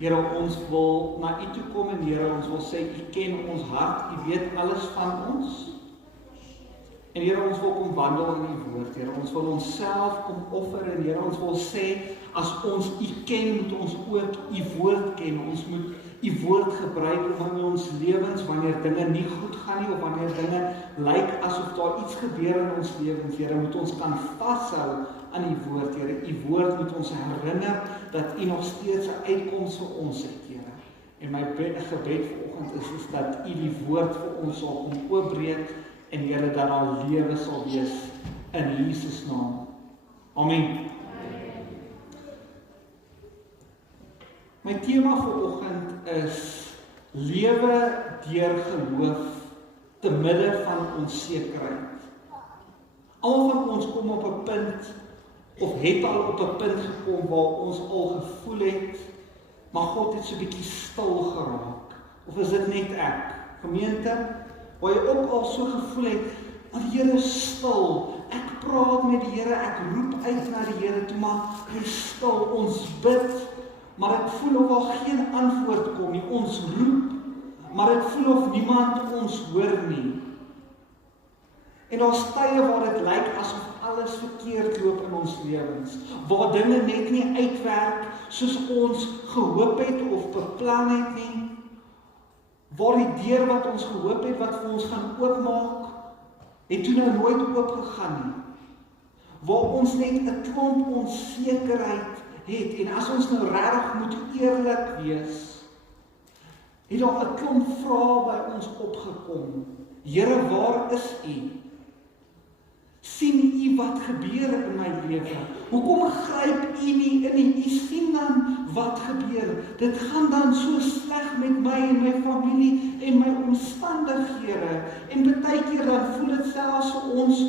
Here, ons wil na U toe kom en Here, ons wil sê, U ken ons hart, U weet alles van ons. En Here, ons wil kom wandel in U woord, Here, ons wil onsself kom offer en Here, ons wil sê, as ons U ken, moet ons ook U woord ken, ons moet U woord gebruik om in ons lewens, wanneer dinge nie goed gaan nie, of wanneer dinge lyk asof daar iets gebeur in ons lewens, Here, moet ons kan vashou aan U woord, Here. U woord moet ons herinner dat U nog steeds 'n uitkoms vir ons het, Here. En my gebed vanoggend is dat U die woord vir ons sal kom oopbreek en Here, dat daar lewe sal wees in Jesus naam. Amen. My tema vanoggend is lewe deur geloof te midde van onsekerheid. Al van ons kom op 'n punt of het al op 'n punt gekom waar ons al gevoel het, maar God het so 'n bietjie stil geraak. Of is dit net ek? Gemeente, waar jy ook al so gevoel het, maar die Here is stil. Ek praat met die Here, ek roep uit na die Here toe, maar hy is stil. Ons bid, maar ek voel of daar geen antwoord kom nie. Ons roep, maar ek voel of niemand ons hoor nie. En daar's tye waar dit lyk asof alles verkeerd loop in ons lewens, waar dinge net nie uitwerk soos ons gehoop het of beplan het nie, waar die deur wat ons gehoop het, wat vir ons gaan oopmaak, het toe nou nooit oopgegaan nie, waar ons net 'n klomp onsekerheid het, en as ons nou regtig moet eerlik wees, het daar 'n klomp vrae by ons opgekom. Here, waar is U? Sien U wat gebeur in my lewe? Hoekom gryp U nie in nie? U sien dan wat gebeur. Dit gaan dan so sleg met my en my familie en my omstandighede. En baie keer dan voel dit selfs vir ons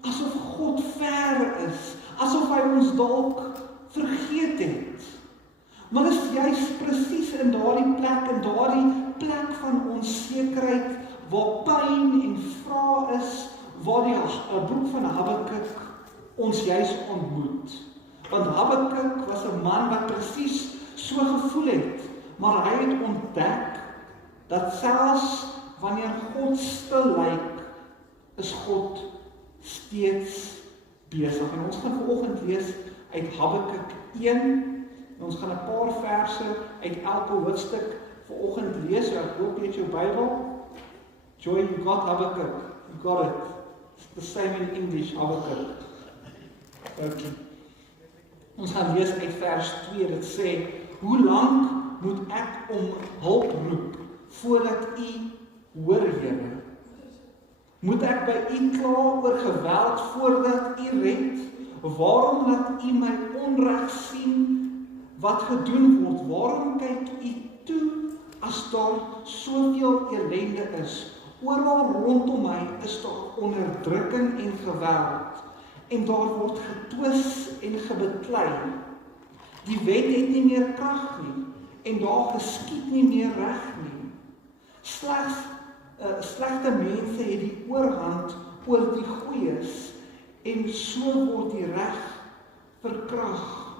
asof God ver is, asof hy ons dalk vergeet het. Maar dit is juist presies in daardie plek van onsekerheid, waar pyn en vrae is, waar die boek van Habakuk ons juist ontmoet. Want Habakuk was 'n man wat presies so gevoel het, maar hy het ontdek dat selfs wanneer God stil lyk, is God steeds besig. En ons gaan vanoggend lees uit Habakuk 1, en ons gaan 'n paar verse uit elke hoofstuk vanoggend lees. So ek hoop jy het jou Bybel. Joy, you got Habakuk. You got it. It's the same in English, Habakuk. Okay. Ons gaan lees uit vers 2, dit sê, hoe lank moet ek om hulp roep, voordat U hoor, Here? Moet ek by U kla oor geweld, voordat U red? Waarom laat U my onreg sien wat gedoen word? Waarom kyk U toe, as daar soveel ellende is? Oral rondom my is daar onderdrukking en geweld, en daar word getwis en gebeklei. Die wet het nie meer krag nie, en daar geskied nie meer reg nie. Slegs slegte mense het die oorhand oor die goeies, en so word die reg verkrag.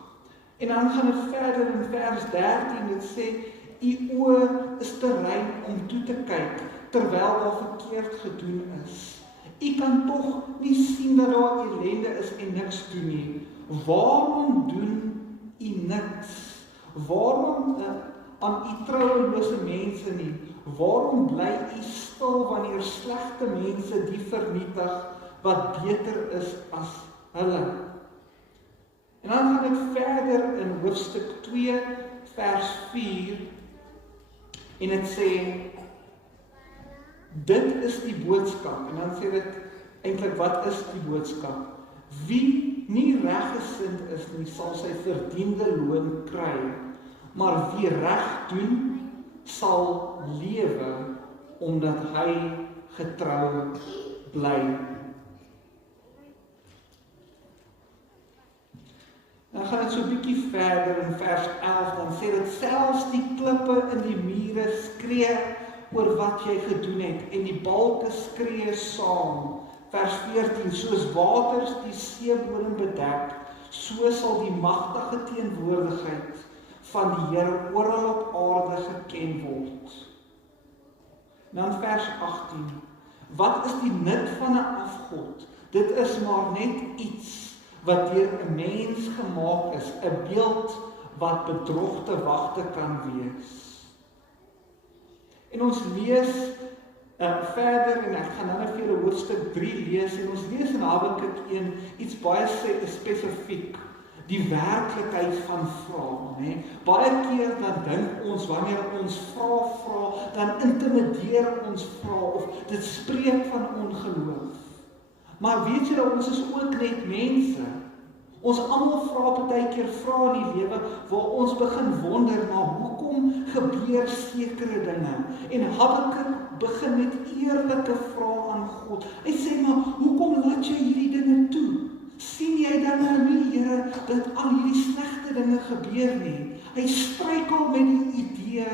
En dan gaan dit verder in vers 13, dit sê, U oë is te rein om toe te kyk, terwyl daar verkeerd gedoen is. U kan tog nie sien dat daar ellende is en niks doen nie. Waarom doen U niks? Waarom aan U trouelose mense nie? Waarom bly U stil wanneer slegte mense die vernietig wat beter is as hulle? En dan gaan dit verder in hoofstuk 2 vers 4 en dit sê, dit is die boodskap, en dan sê dit eintlik, wat is die boodskap? Wie nie reggesind is nie, sal sy verdiende loon kry, maar wie reg doen, sal lewe, omdat hy getrou bly. Dan gaan dit so 'n bietjie verder in vers 11, dan sê dit, selfs die klippe in die mure skree oor wat jy gedoen het, en die balke skree saam. Vers 14, soos waters die seebodem bedek, so sal die magtige teenwoordigheid van die Here oral op aarde geken word. Dan vers 18. Wat is die nut van 'n afgod? Dit is maar net iets wat deur 'n mens gemaak is, 'n beeld wat bedrog te wagte kan wees. En ons lees verder, en ek gaan nou vir julle hoofstuk 3 lees, en ons lees in Habakuk 1 iets baie spesifiek, die werklikheid van vra. Nee? Baie keer dan dink ons, wanneer ons vra, dan intimideer ons vra, of dit spreek van ongeloof. Maar weet julle, ons is ook net mense. Ons almal vra baie keer vra in die lewe, waar ons begin wonder, maar hoekom gebeur sekere dinge? En Habakuk begin met eerlike vrae aan God. Hy sê, maar hoekom laat jy hierdie dinge toe? Sien jy dan nou nie, Here, dat al hierdie slegte dinge gebeur nie? Hy struikel met die idee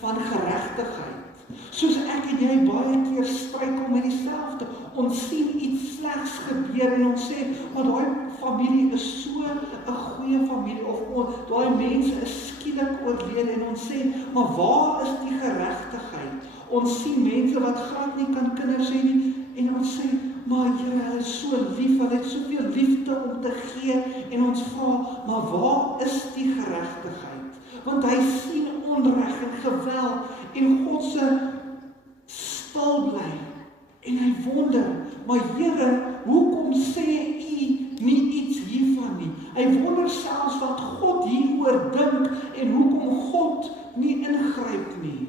van geregtigheid. Soos ek en jy baie keer struikel met dieselfde. Ons sien iets slegs gebeur en ons sê, maar daai familie is so 'n goeie familie, of daai mense is skielik oorlede, en ons sê, maar waar is die geregtigheid? Ons sien mense wat glad nie kan kinders hê nie, en ons sê, maar Here, hulle is so lief, hulle het soveel liefde om te gee, en ons vra, maar waar is die geregtigheid? Want hy sien onreg en geweld, en God se stil bly, en hy wonder, maar Here, hoekom sê U nie iets hiervan nie? Hy wonder selfs wat God hieroor dink, en hoekom God nie ingryp nie.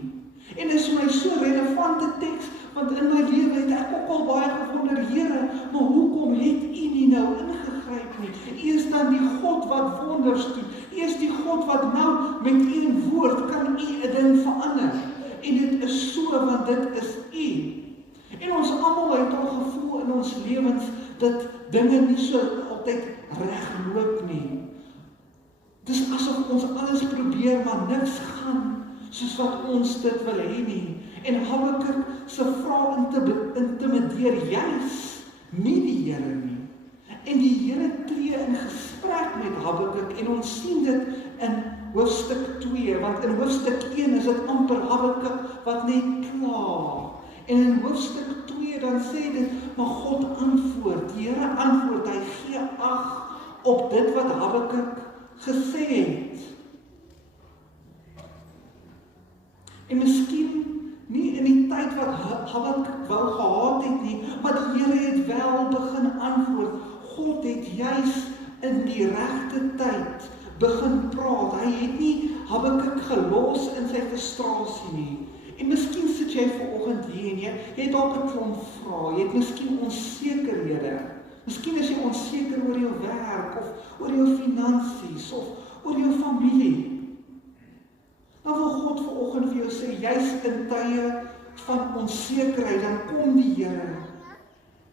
En dit is vir my so relevante teks, want in my lewe het ek ook al baie gewonder, Here, maar hoekom het U nie nou ingegryp nie? U is dan die God wat wonders doen. U is die God wat nou met een woord kan U 'n ding verander. En dit is so, want dit is U. En ons almal het al gevoel in ons lewens dat dinge nie so altyd reg loop nie. Dis asof ons alles probeer, maar niks gaan soos wat ons dit wil hê nie. En Habakuk se vrae intimideer juis nie die Here nie. En die Here tree in gesprek met Habakuk, en ons sien dit in hoofstuk 2, want in hoofstuk 1 is dit amper Habakuk wat net kla. En in hoofstuk 2 dan sê dit, maar God antwoord, die Here antwoord, hy gee ag op dit wat Habakuk gesê het. En miskien nie in die tyd wat Habakuk wou gehad het nie, maar die Here het wel begin antwoord. God het juis in die regte tyd begin praat. Hy het nie Habakuk gelos in sy frustrasie nie. En miskien sit jy vanoggend hier en jy het dalk 'n klomp vrae, jy het miskien onsekerhede. Miskien is jy onseker oor jou werk, of oor jou finansies, of oor jou familie. Dan wil God vanoggend vir jou sê, juis in tye van onsekerheid, dan kom die Here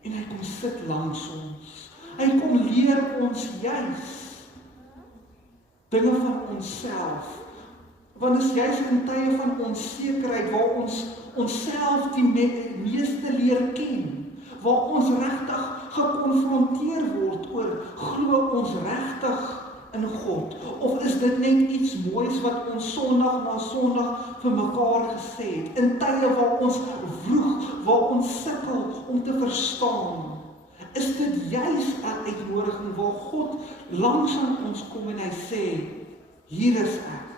en hy kom sit langs ons. Hy kom leer ons juis dinge van onsself. Want is juis in tye van onsekerheid waar ons onsself die meeste leer ken, waar ons regtig gekonfronteer word oor, glo ons regtig in God, of is dit net iets moois wat ons Sondag na Sondag vir mekaar gesê het, in tye waar ons vroeg, waar ons sukkel om te verstaan, is dit juis 'n uitnodiging waar God langs aan ons kom en hy sê, hier is ek.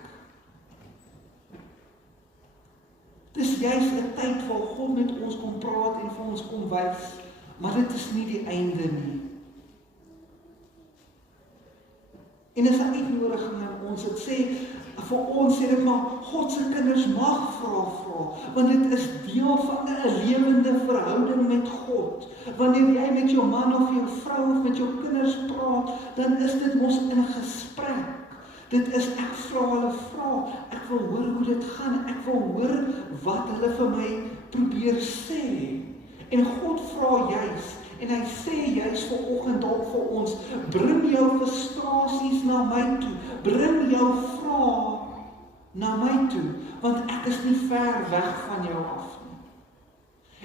Dis juis 'n tyd waar God met ons kom praat en vir ons kom wys, maar dit is nie die einde nie. En is 'n uitnodiging aan ons, dit sê, vir ons sê dit maar, God se kinders mag vra, want dit is deel van 'n lewende verhouding met God. Wanneer jy met jou man of jou vrou of met jou kinders praat, dan is dit mos in gesprek. Dit is, ek vra hulle vra, ek wil hoor hoe dit gaan, ek wil hoor wat hulle vir my probeer sê. En God vra juis, en hy sê juis vanoggend dalk vir ons, bring jou frustrasies na my toe, bring jou vrae na my toe, want ek is nie ver weg van jou af nie.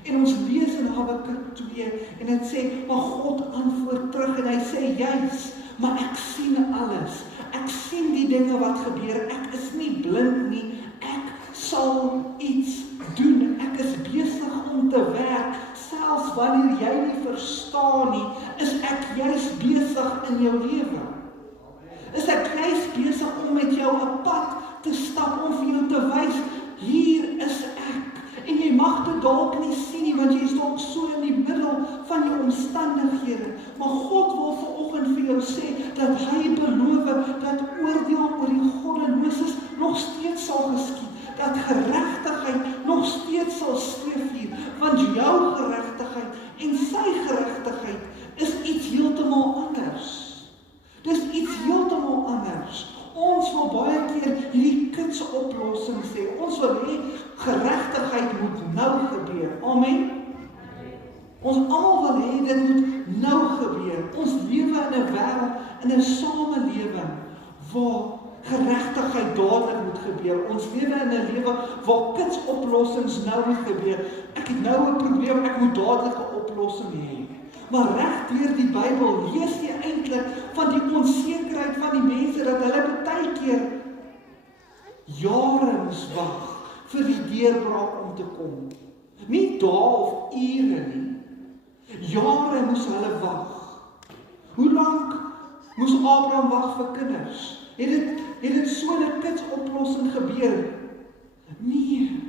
En ons lees in Habakuk 2, en dit sê, maar God antwoord terug, en hy sê juis, maar ek sien alles, ek sien die dinge wat gebeur, ek blind nie. Ek sal iets doen. Ek is besig om te werk. Selfs wanneer jy nie verstaan nie, is ek juis besig in jou lewe. Is ek juis besig om met jou 'n pad te stap om vir jou te wys, hier is ek. En jy mag dit dalk nie sien nie, want jy is dalk so in die middel van jou omstandighede. Maar God wil vanoggend vir jou sê, dat hy beloof, dat oordeel oor die goddeloses nog steeds sal geskied. Dat geregtigheid nog steeds sal streef hier, want jou geregtigheid en sy geregtigheid is iets heeltemal anders. Dis iets heeltemal anders. Ons wil baie keer hierdie kitse oplossing sê. Ons wil hê geregtigheid moet nou gebeur. Amen. Ons almal wil hê dit moet nou gebeur. Ons lewe in 'n wêreld, in 'n samelewing waar geregtigheid dadelik moet gebeur. Ons lewe in 'n lewe waar kitsoplossings nou moet gebeur. Ek het nou 'n probleem, ek moet dadelik 'n oplossing hê. Maar reg deur die Bybel lees jy eintlik van die onsekerheid van die mense dat hulle baie keer jare moes wag vir die deurbraak om te kom. Nie dae of ure nie. Jare moes hulle wag. Hoe lank moes Abraham wag vir kinders? Het dit so 'n kitsoplossing gebeur? Nee.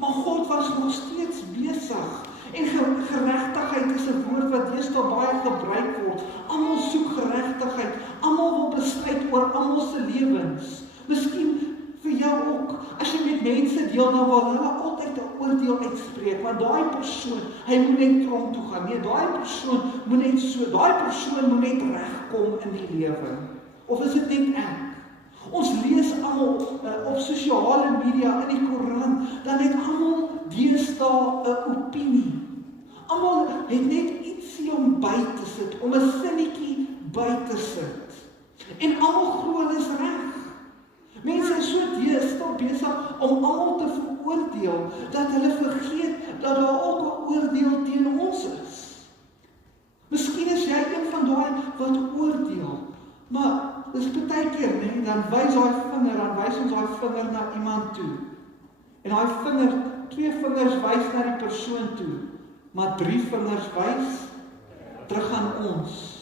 Maar God was nog steeds besig. En geregtigheid is 'n woord wat deesdae baie gebruik word. Almal soek geregtigheid. Almal wil besluit oor almal se lewens. Miskien vir jou ook. As jy met mense deel, dan wil hulle altyd 'n oordeel uitspreek. Want daai persoon, hy moet net tronk toe gaan. Nee, daai persoon moet net so, daai persoon moet net regkom in die lewe. Of is dit net ek? Ons lees almal op sosiale media, in die koerant, dan het almal deesdae 'n opinie. Almal het net ietsie om by te sit, om 'n sinnetjie by te sit. En almal glo hulle is reg. Mense is so deesdae besig om almal te veroordeel, dat hulle vergeet dat daar ook 'n oordeel teen ons is. Miskien is jy een van daai wat oordeel, maar dis baie keer, nee, dan wys ons daai vinger na iemand toe. En daai vinger, 2 vingers wys na die persoon toe, maar 3 vingers wys terug aan ons.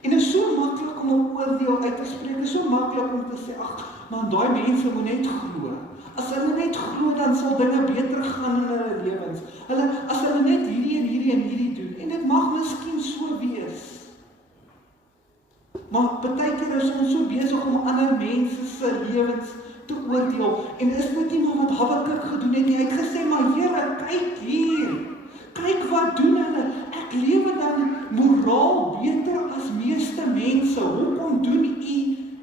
En dit is so maklik om 'n oordeel uit te spreek, dit is so maklik om te sê, ag, maar daai mense moet net glo. As hulle net glo, dan sal dinge beter gaan in hulle lewens. As hulle net hierdie doen, en dit mag miskien so wees. Maar baie keer is ons so besig om ander mense se lewens te oordeel. En is dit nie maar wat Habakuk gedoen het nie? Hy het gesê, maar Here, kyk hier. Kyk wat doen hulle. Ek lewe dan moraal beter as meeste mense. Hoekom doen u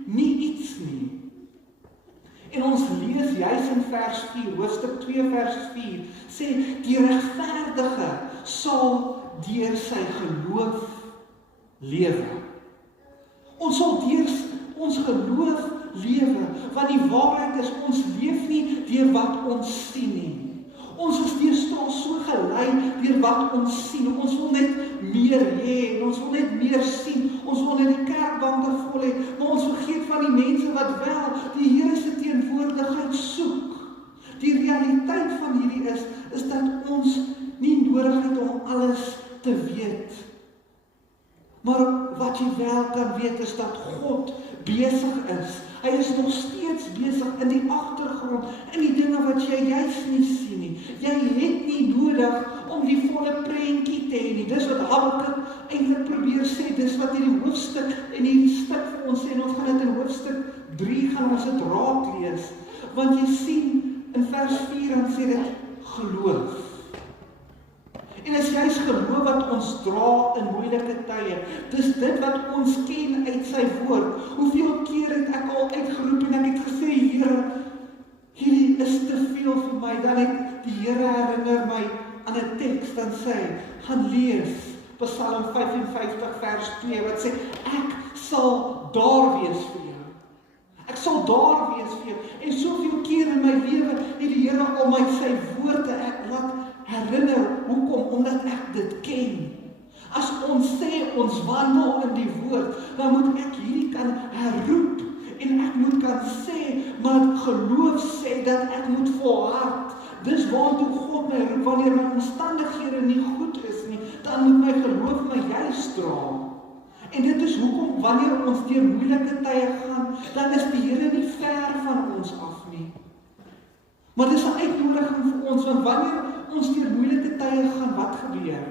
nie iets nie? En ons lees juis in vers 4, hoofstuk 2 vers 4, sê, die regverdige sal deur sy geloof lewe. Ons sal deur ons geloof lewe, want die waarheid is, ons leef nie deur wat ons sien nie. Ons is deesdae so gelei deur wat ons sien. Ons wil net meer hê, ons wil net meer sien. Ons wil net die kerkbanke vol hê, maar ons vergeet van die mense wat wel die Here se teenwoordigheid soek. Die realiteit van hierdie is dat ons nie nodig het om alles te weet. Maar wat jy wel kan weet is dat God besig is. Hy is nog steeds besig in die agtergrond, in die dinge wat jy juis nie sien nie. Jy het nie nodig om die volle prentjie te hê nie. Dis wat Habakuk eintlik probeer sê, dis wat hierdie hoofstuk en hierdie stuk vir ons sê, en ons gaan dit in hoofstuk 3 gaan ons dit raak lees. Want jy sien in vers 4 dan sê dit geloof. En is juist geloof wat ons dra in moeilike tye. Dis dit wat ons ken uit sy woord. Hoeveel keer het ek al uitgeroep en ek het gesê, Here, hierdie is te veel vir my. Dan het die Here herinner my aan 'n teks, dan sê hy, gaan lees Psalm 55 vers 2, wat sê, ek sal daar wees vir jou. Ek sal daar wees vir jou. En soveel keer in my lewe het die Here al my sy woorde laat herinner. Hoekom? Omdat ek dit ken. As ons sê ons wandel in die woord, dan moet ek hierdie kan herroep en ek moet kan sê, maar geloof sê dat ek moet volhard. Dis waartoe God my roep, wanneer my omstandighede nie goed is nie, dan moet my geloof my juis dra. En dit is hoekom, wanneer ons deur moeilike tye gaan, dan is die Here nie ver van ons af nie. Maar dis 'n uitnodiging vir ons, want wanneer ons deur moeilike tye gaan, wat gebeur?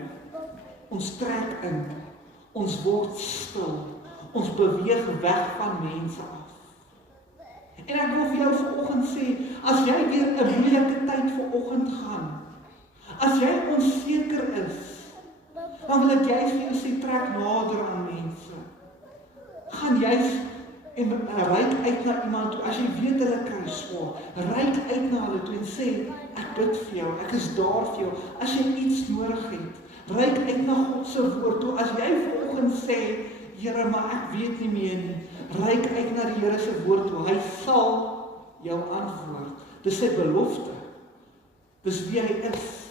Ons trek in, ons word stil, ons beweeg weg van mense af. En ek wil vir jou vanoggend sê, as jy deur 'n moeilike tyd vanoggend gaan, as jy onseker is, dan wil ek juist vir jou sê, trek nader aan mense. Gaan juist en reik uit na iemand toe, as jy weet hulle kry swaar, reik uit na hulle toe en sê, ek bid vir jou, ek is daar vir jou, as jy iets nodig het, reik uit na God se woord toe, as jy vanoggend sê, Here, maar ek weet nie meer nie, reik uit na die Here se woord toe, hy sal jou antwoord, dis sy belofte, dis wie hy is.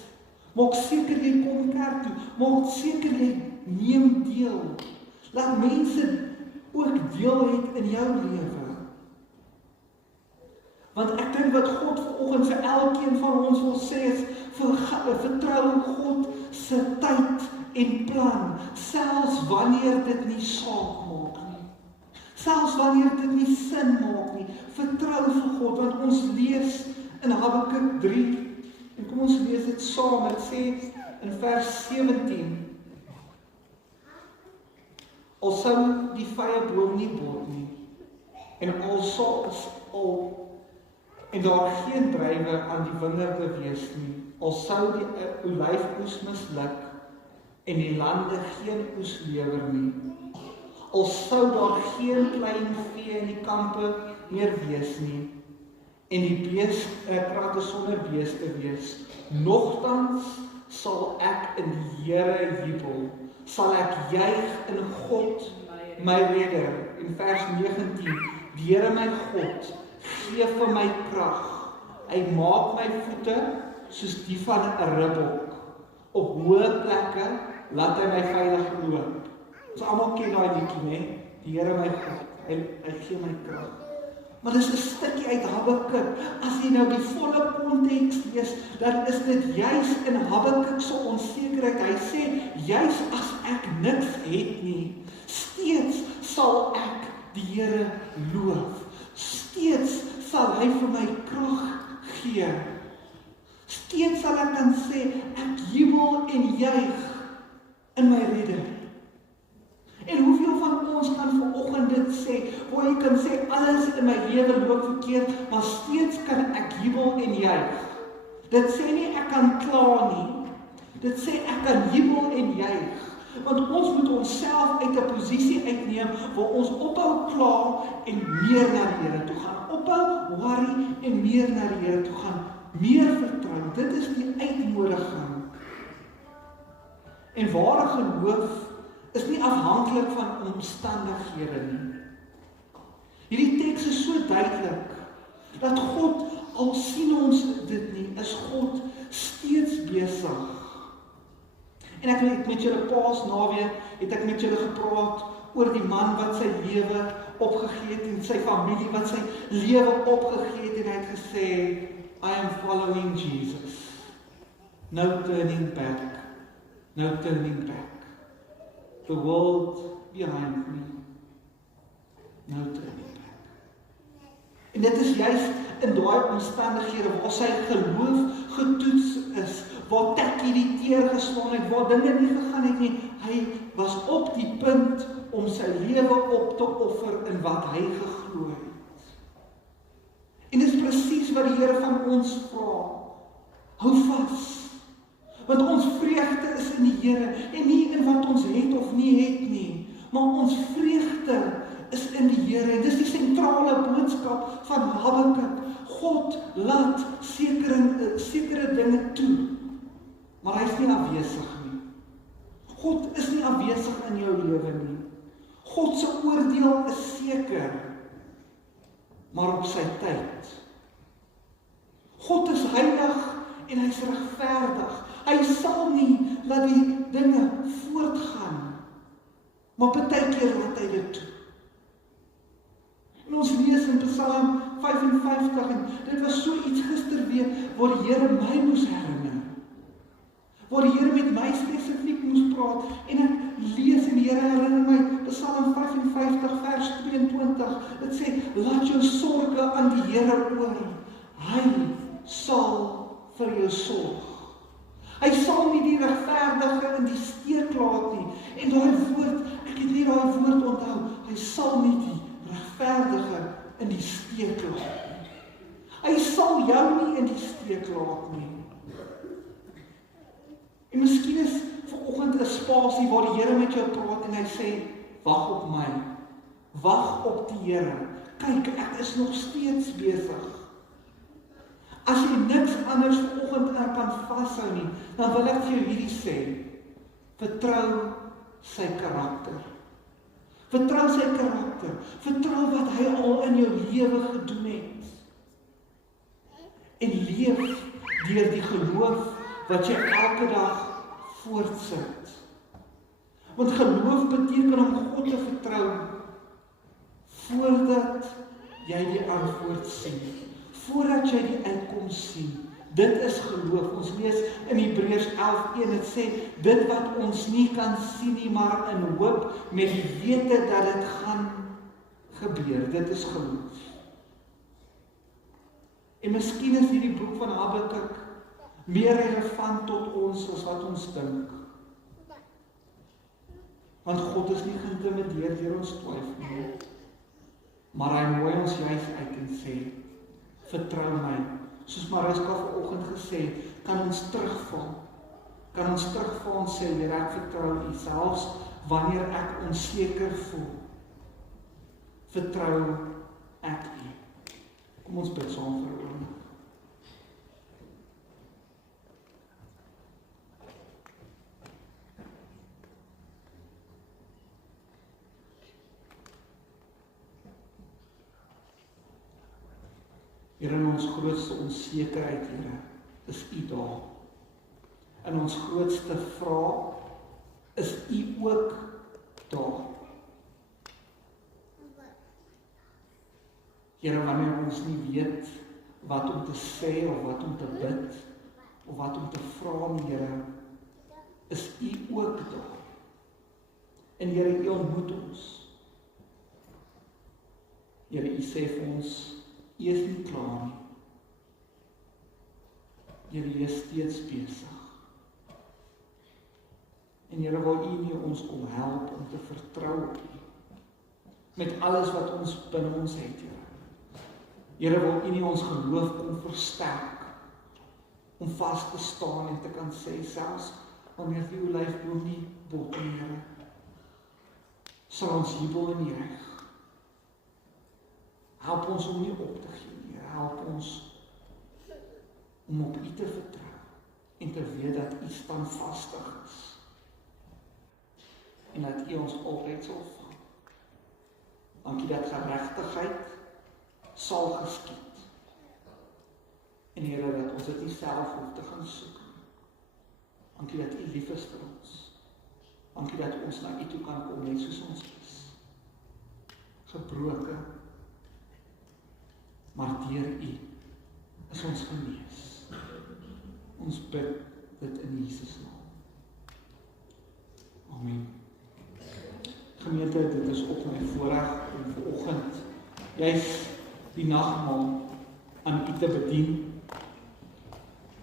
Maak seker jy kom kerk toe, maak seker jy neem deel, laat mense ook deel het in jou lewe. Want ek dink wat God vanoggend vir elkeen van ons wil sê is, vertrou God se tyd en plan, selfs wanneer dit nie saak maak nie. Selfs wanneer dit nie sin maak nie, vertrou vir God, want ons lees in Habakuk 3, en kom ons lees dit saam, dit sê in vers 17, al sou die vrye boom nie bot nie, en en daar geen druiwe aan die wingerde wees nie, al sou die olyfoes misluk, en die lande geen oes lewer nie, al sou daar geen klein vee in die kampe meer wees nie, en die kratte sonder beeste wees, nogtans sal ek in die Here jubel, sal ek juig in God, my redder. In vers 19, die Here my God, gee vir my krag, hy maak my voete soos die van 'n ribbok, op hoë plekke laat hy my veilig loop. Ons almal ken daai liedjie, né? Die Here my God, hy gee my krag. Maar dis 'n stukkie uit Habakuk. As jy nou die volle konteks lees, dan is dit juis in Habakuk se onsekerheid. Hy sê, juis as ek niks het nie, steeds sal ek die Here loof. Steeds sal hy vir my krag gee. Steeds sal ek dan sê, ek jubel en juig in my redder. En hoeveel van ons kan vanoggend dit sê, waar jy kan sê, alles in my lewe loop verkeerd, maar steeds kan ek jubel en juig. Dit sê nie ek kan kla nie, dit sê ek kan jubel en juig. Want ons moet onsself uit 'n posisie uitneem, waar ons ophou kla en meer na die Here toe gaan. Ophou worry en meer na die Here toe gaan. Meer vertrou, dit is die uitnodiging. En ware geloof is nie afhanklik van omstandighede nie. Hierdie teks is so duidelik, dat God, al sien ons dit nie, is God steeds besig. En ek het met julle Paasnaweek, het ek met julle gepraat oor die man wat sy lewe opgegee het, en sy familie wat sy lewe opgegee het, en hy het gesê, I am following Jesus. No turning back. No turning back. The world behind me. No turning back. En dit is juist in daai omstandighede waar sy geloof getoets is, waar tekkie die teer geslaan het, waar dinge nie gegaan het nie. Hy was op die punt om sy lewe op te offer in wat hy geglo het. En dit is presies wat die Here van ons vra. Hou vas. Want ons vreugde is in die Here, en nie in wat ons het of nie het nie, maar ons vreugde is in die Here. En dis die sentrale boodskap van Habakuk. God laat sekere dinge toe, maar hy is nie afwesig nie. God is nie afwesig in jou lewe nie. God se oordeel is seker, maar op sy tyd. God is heilig en hy is regverdig. Hy sal nie laat die dinge voortgaan, maar partykeer laat hy dit toe. En ons lees in Psalm 55 en dit was so iets gister weer waar die Here my moes herinner. Waar die Here met my spesifiek moes praat en ek lees en die Here herinner my Psalm 55 vers 22. Dit sê, laat jou sorge aan die Here oor. Hy sal vir jou sorg. Hy sal nie die regverdige in die steek laat nie. En daai woord, ek het nie daai woord onthou, hy sal nie die regverdige in die steek laat nie. Hy sal jou nie in die steek laat nie. En miskien is vanoggend 'n spasie waar die Here met jou praat en hy sê, wag op my, wag op die Here. Kyk, ek is nog steeds besig. As jy niks anders vanoggend aan kan vashou nie, dan wil ek vir jou hierdie sê, vertrou sy karakter. Vertrou sy karakter, vertrou wat hy al in jou lewe gedoen het. En leef deur die geloof wat jy elke dag voortsit. Want geloof beteken om God te vertrou voordat jy die antwoord sien, voordat jy die uitkoms sien. Dit is geloof. Ons lees in Hebreërs 11:1, dit sê, dit wat ons nie kan sien nie, maar in hoop met die wete dat dit gaan gebeur. Dit is geloof. En miskien is hierdie boek van Habakuk meer relevant tot ons as wat ons dink. Want God is nie geïntimideer deur ons twyfel nie. Maar hy nooi ons juis uit en sê, vertrou my. Soos Mariska vanoggend gesê het, kan ons terugval. Kan ons terugval en sê, Here, ek vertrou U, selfs wanneer ek onseker voel. Vertrou ek U. Kom ons bid saam vir 'n oomblik. Here, in ons grootste onsekerheid, Here, is U daar. In ons grootste vraag is U ook daar. Here, wanneer ons nie weet wat om te sê of wat om te bid of wat om te vra nie, Here, is U ook daar. En Here, U ontmoet ons. Here, U sê vir ons, U is nie klaar nie. Here, U is steeds besig. En Here, wil U nie ons kom help om te vertrou op U, met alles wat ons binne ons het, Here. Here, wil U nie ons geloof kom versterk, om vas te staan en te kan sê, selfs wanneer die olyfboom nie bot nie, Here, sal ons jubel in U reg. Help ons om nie op te gee nie, help ons om op U te vertrou en te weet dat U standvastig is en dat U ons altyd sal vang. Dankie dat geregtigheid sal geskied. En Here, dat ons dit nie self hoef te gaan soek nie. Dankie dat U lief is vir ons. Dankie dat ons na U toe kan kom net soos ons is. Gebroken, maar deur U is ons genees. Ons bid dit in Jesus naam. Amen. Gemeente, dit is op my voorreg om vanoggend juis die nagmaal aan U te bedien,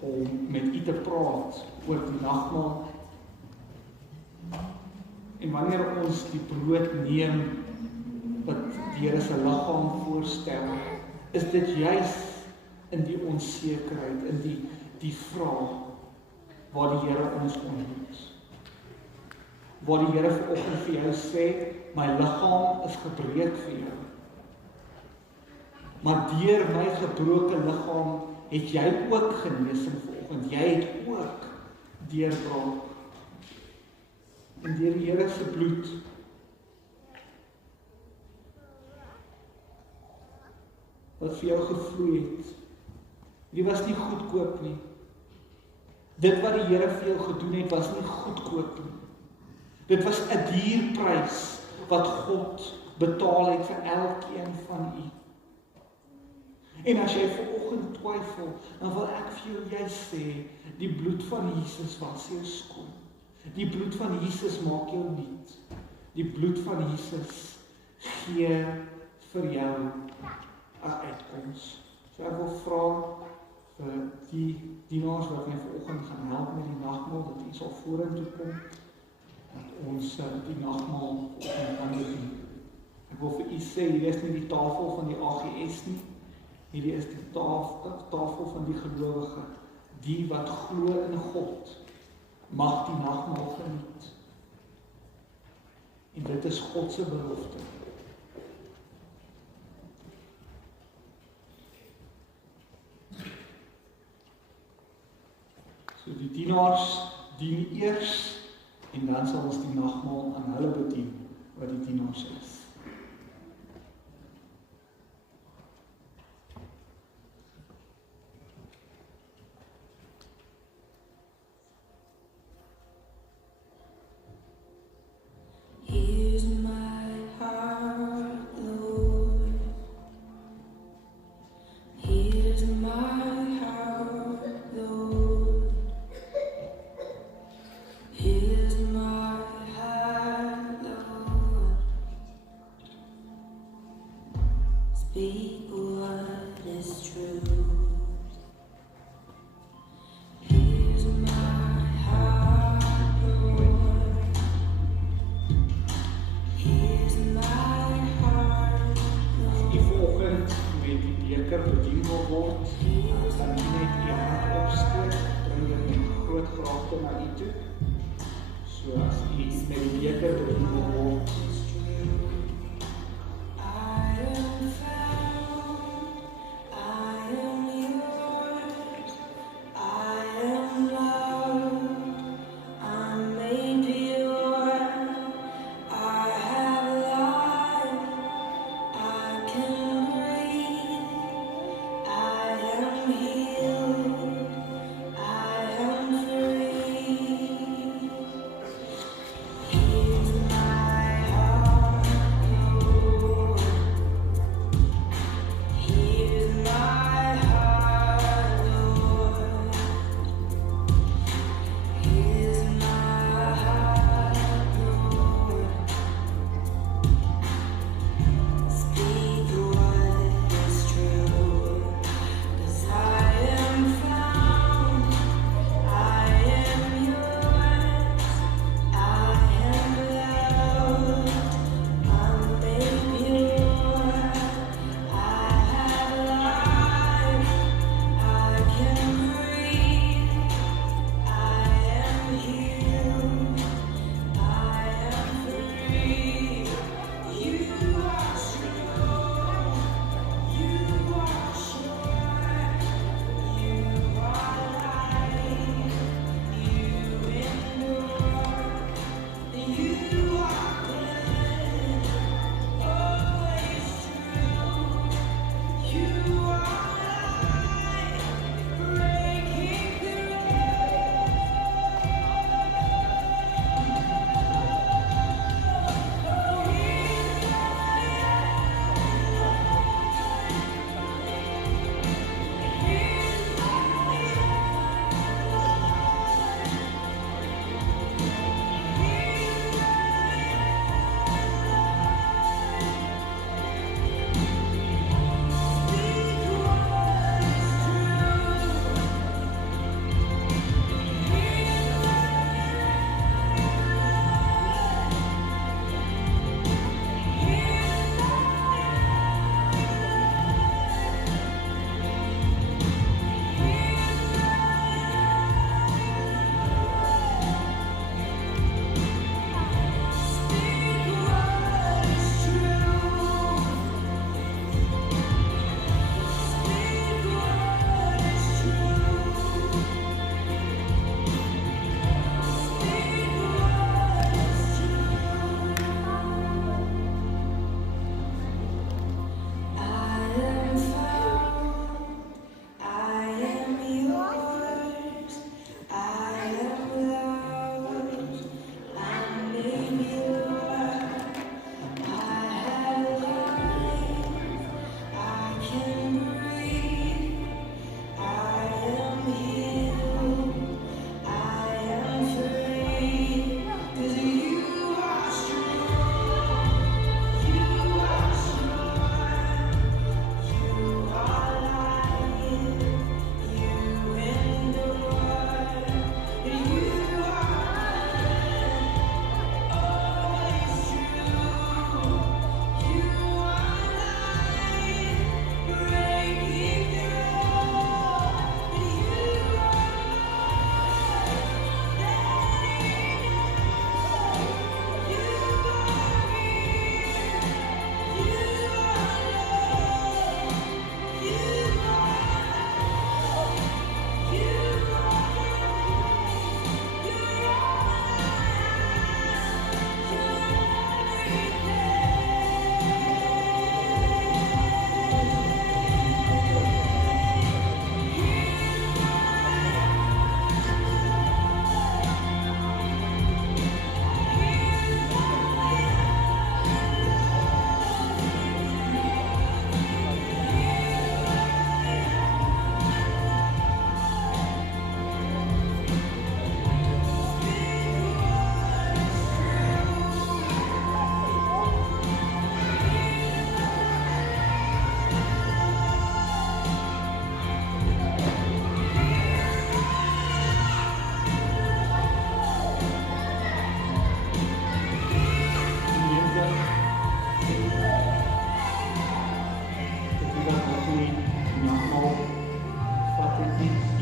om met U te praat oor die nagmaal. En wanneer ons die brood neem wat die Here se liggaam voorstel, is dit juis in die onsekerheid, in die vraag waar die Here ons ontmoet. Waar die Here vanoggend vir jou sê, my liggaam is gebreek vir jou. Maar deur my gebroke liggaam het jy ook genesing vanoggend. Jy het ook deurbraak. En deur die Here se bloed wat vir jou gevloei het. Die was nie goedkoop nie. Dit wat die Here vir jou gedoen het, was nie goedkoop nie. Dit was 'n duur prys wat God betaal het vir elkeen van u. En as jy vanoggend twyfel, dan wil ek vir jou juist sê, die bloed van Jesus was jou skoon. Die bloed van Jesus maak jou nuut. Die bloed van Jesus gee vir jou 'n uitkoms. So ek wil vra vir die dienaars wat my vanoggend gaan help met die nagmaal, dat u sal vorentoe kom, dat ons die nagmaal vanoggend kan bedien. Ek wil vir u sê, hierdie is nie die tafel van die AGS nie, hierdie is die tafel van die gelowige, die wat glo in God, mag die nagmaal geniet. En dit is God se belofte. So die dienaars dien eers, en dan sal ons die nagmaal aan hulle bedien, wat die dienaars is. Here's my heart.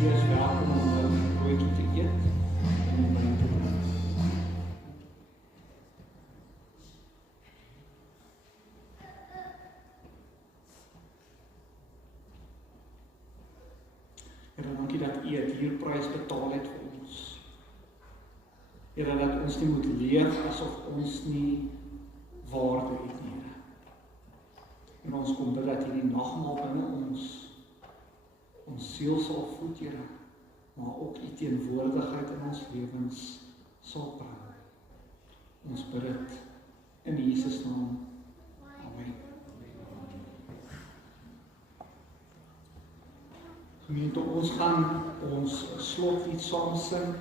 Jy is welkom om nou 'n broodjie te eet en om wyn te drink. Here, dankie dat U 'n dierprys betaal het vir ons. Here, dat ons nie moet leef asof ons nie waarde het nie. En ons kom bid dat hierdie nagmaal binne ons siel sal voed, Here, maar ook U teenwoordigheid in ons lewens sal bring. Ons bid dit in Jesus naam. Amen. Gemeente, ons gaan ons slotlied saam sing.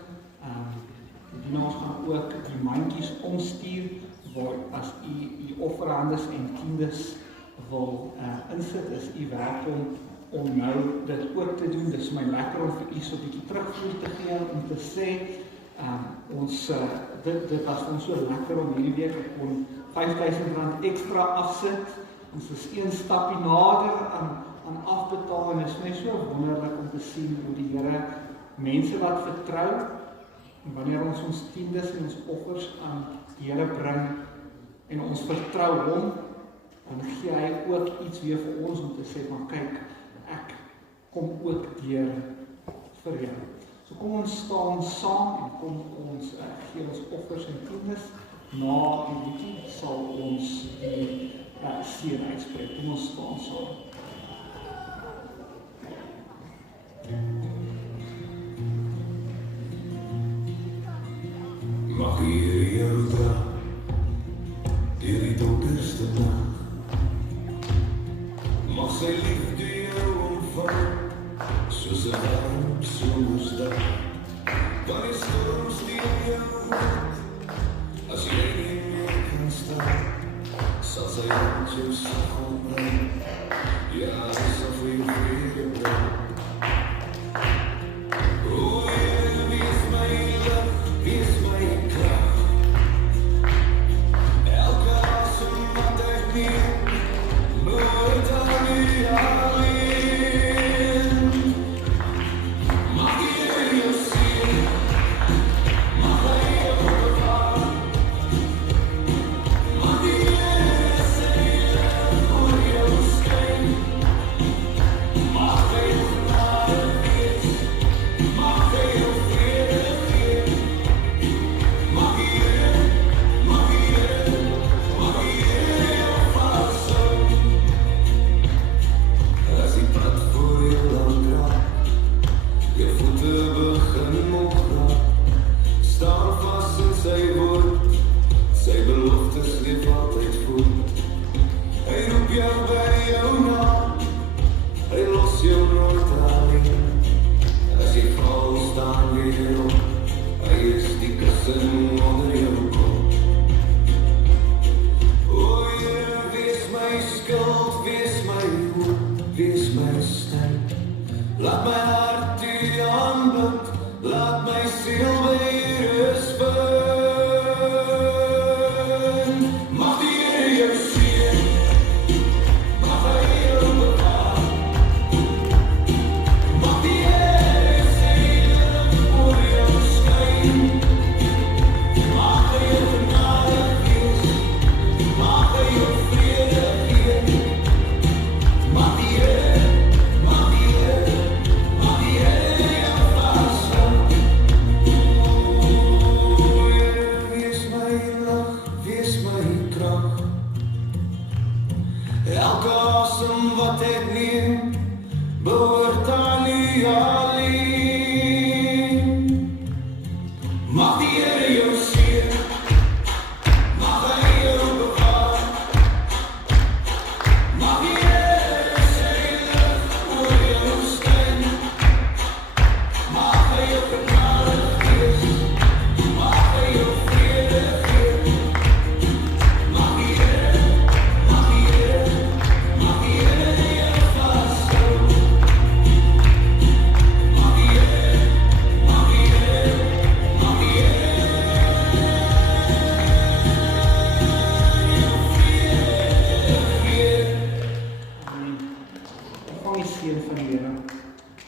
Ons gaan ook die mandjies omstuur, waar as u offerhandes en tiendes wil insit, is u welkom om nou dit ook te doen. Dit is my lekker om vir u so 'n bietjie terugvoer te gee, om te sê, dit was ons so lekker om hierdie week, ek kon R5,000 ekstra afsit, ons is een stapie nader aan afbetaal, en het is my so wonderlik om te sien hoe die Here mense wat vertrou, en wanneer ons tiendes en ons offers aan die Here bring, en ons vertrou hom, dan gee hy ook iets weer vir ons om te sê, maar kyk, ek kom ook deur vir jou. So kom ons staan saam, en kom ons gee ons offers en tiendes, na die liedjie sal ons die seën uitspreek. Kom ons staan saam. Mag Here jou dra deur die donkerste nag. Mag sy liefde jou omvang soos 'n warm somersdag. Wanneer storms teen jou word, as jy nie meer kan staan, sal sy hand jou sag omring. Ja, sy sal vir jou vrede bring. O Here, wees my lig, wees my krag. Elke asem wat ek neem, behoort aan U alleen. Mag U jou seën, mag hy jou bewaar. Mag die Here sy lig oor jou skyn. Mag hy genade wees, mag hy jou vrede gee. Mag die Here jou vashou. As die pad voor jou lang raak, jou voete begin opgaan, staan vas in sy woord, sy beloftes leef altyd voort. Hy roep jou by jou naam, hy los jou nooit alleen. As jy val, staan weer op, hy is die kussen onder jou kop. O Here, wees my skuld, wees my hoop, wees my stem. Laat my hart U aanbid, laat my siel by U rus vind. Mag die Here jou seën, mag hy jou bewaar. Mag die Here sy lig oor jou skyn. Mag hy jou genade wees, mag hy jou vrede gee. Mag die Here jou vashou. O Here, wees my lig, wees my krag. Elke asem wat ek neem, behoort aan U alleen. Mag die Here jou seën, mag hy jou bewaar. Mag die Here sy lig oor jou skyn. Mag hy jou genade wees, mag hy jou vrede gee. Mag die Here jou vashou.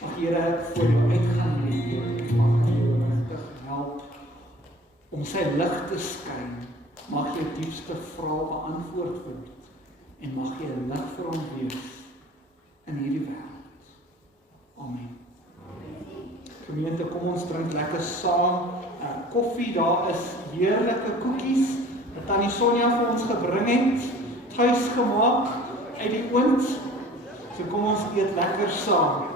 Mag Here voor jou uitgaan met die Here, mag jou regtig help om sy lig te skyn, mag jou diepste vrae beantwoord word, en mag jy 'n lig vir hom wees in hierdie wêreld. Amen. Gemeente, kom ons drink lekker saam koffie, daar is heerlike koekies, wat Tannie Sonja vir ons gebring het, tuis gemaak, uit die oond, so kom ons eet lekker saam.